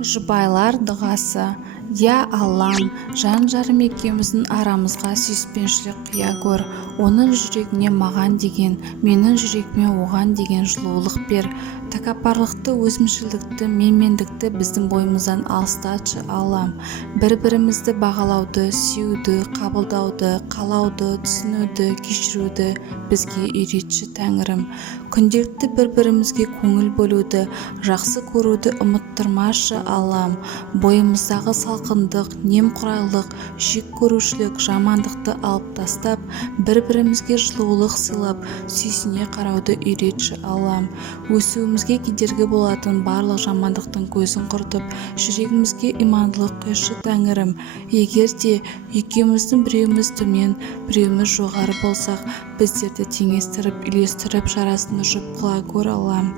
жұбайлар дұғасы. Я Аллам, жан-жарым екеуміздің арамызға сүйіспеншілік құя көр, оның жүрегіне маған деген, менің жүрегіме оған деген жылулық бер. Тәкаппарлықты, өзімшілдікті, менмендікті біздің бойымыздан алыстатшы, Аллам. Бір-бірімізді бағалауды, сүюді, қабылдауды, қалауды, түсінуді, кешіруді бізге үйретші, Тәңірім. Күнделікті бір-бірімізге көңіл бөлуді, жақсы көруді ұмыттырмашы, Аллам. Бойымыздағы салқындық, немқұрайлық, жек көрушілік, жамандықты алып тастап, бір-бірімізге жылулық сыйлап, сүйсіне қарауды үйретші, Аллам. Өсуімізге кедергі болатын барлық жамандықтың көзін құртып, жүрегімізге имандылық құйшы, Тәңірім. Егер де екеуміздің біреуміз төмен, біреуміз жоғары болсақ, біздерді теңестіріп, үйлестіріп, жарасын ұшып қыла көр, Аллам.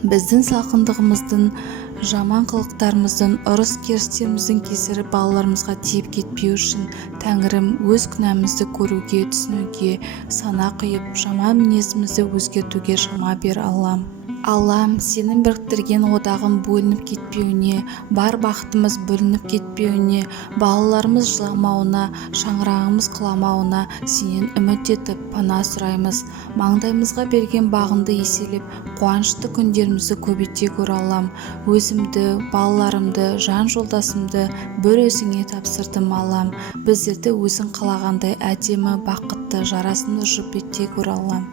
Біздің салқындығымыздың, жаман қылықтарымыздың, ұрыс-керістеріміздің кесірі балаларымызға тиіп кетпеу үшін, Тәңірім, өз күнәмізді көруге, түсінуге, сана құйып, жаман мінезімізді өзгертуге шама бер, Аллам. Аллам, сенің біріктірген одағың бөлініп кетпеуіне, бар бақытымыз бөлініп кетпеуіне, балаларымыз жыламауына, шаңырағымыз құламауына сенен үміт етіп пана сұраймыз. Маңдайымызға берген бағынды еселеп, қуанышты күндерімізді көбейте көр, Аллам. Өзімді, балаларымды, жан жолдасымды бір өзіңе тапсырдым, Аллам. Біздерді өзің қалағандай әдемі, бақытты, жарасымды жұп ете көр, Аллам.